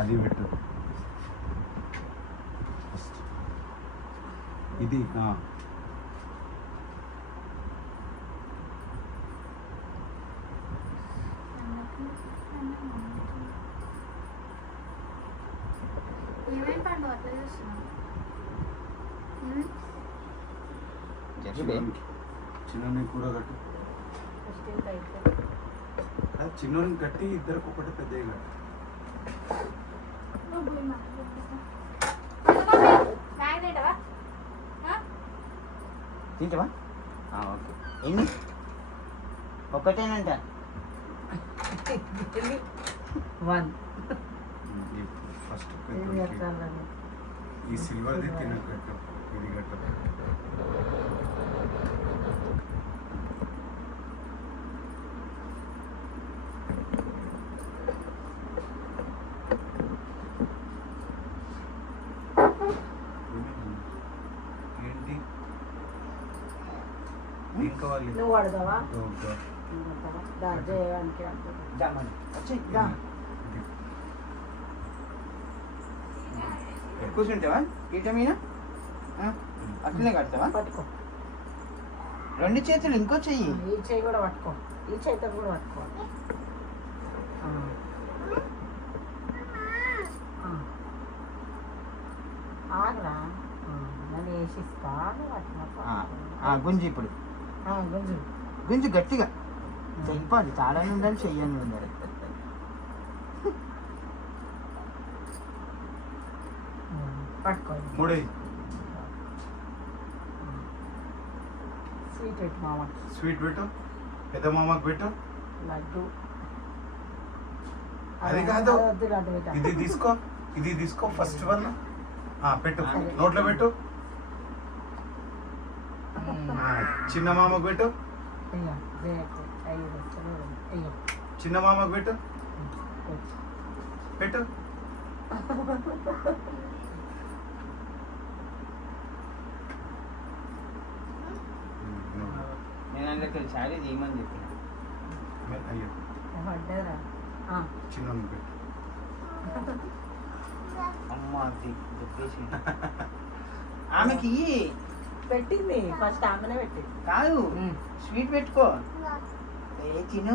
అది పెట్టు ఇది ఏమేమి పండు అట్లా చూస్తున్నావు? చిన్న కూర కట్టు చిన్న కట్టి ఇద్దరికి ఒకటి పెద్దగా తింటావా? ఓకే. ఎన్ని ఒకటేనంట. 1 ఫస్ట్ ఈ సిల్వర్ది తినకట్టు ఇది గట్ట ఏంటి ఏం కావాలి? నువ్వు వాడదావా? కూర్చుంటావా? పీట మీద అట్లనే కడతావా? పట్టుకో. 2 చేతులు ఇంకో చెయ్యి. ఈ చెయ్యి కూడా పట్టుకో. ఈ చేతితో కూడా పట్టుకో. ఆగరా నన్ను వేసిస్తా. గుంజు ఇప్పుడు గుంజు గుంజు గట్టిగా చెయ్యిపోండి. తాళని ఉండాలి, చెయ్యని ఉండాలి. పట్టుకో. స్వీట్ పెట్టు మామకి. స్వీట్ పెట్టు, పెద్ద మామకి పెట్టు. లడ్డు అది కాదు, లడ్డు పెట్టు. ఇది తీసుకో ఫస్ట్ వన్ పెట్టు, నోట్లో పెట్టు. చిన్న మామకు పెట్టు, చిన్న మామకు పెట్టు పెట్టు. నేను అందులో చాలీ చేయమని చెప్పిన. అయ్యో చిన్న పెట్టు. అమ్మ ఆమెకి పెట్టింది ఫస్ట్ ఆమెనే పెట్టింది. కాదు స్వీట్ పెట్టుకో. ఏ తిను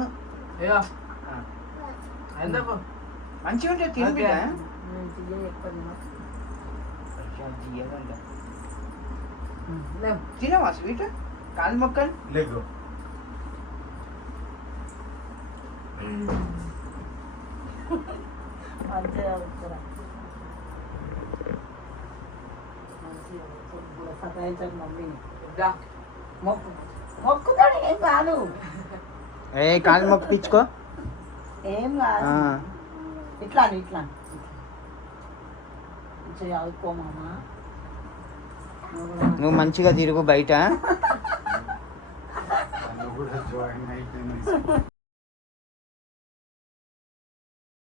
మంచిగా ఉంటుంది. తిను బిడ్డ. తినవా స్వీట్? కాలు మొక్కలు లేదు. మమ్మీని మొక్కుతాడు. ఏం కాదు, కాలు మొక్కించుకో. ఏం కాదు. ఇట్లా ఇట్లా చదువుకో మామ. నువ్వు మంచిగా తిరుగు బయట. జాయిన్ అయిపోయింది.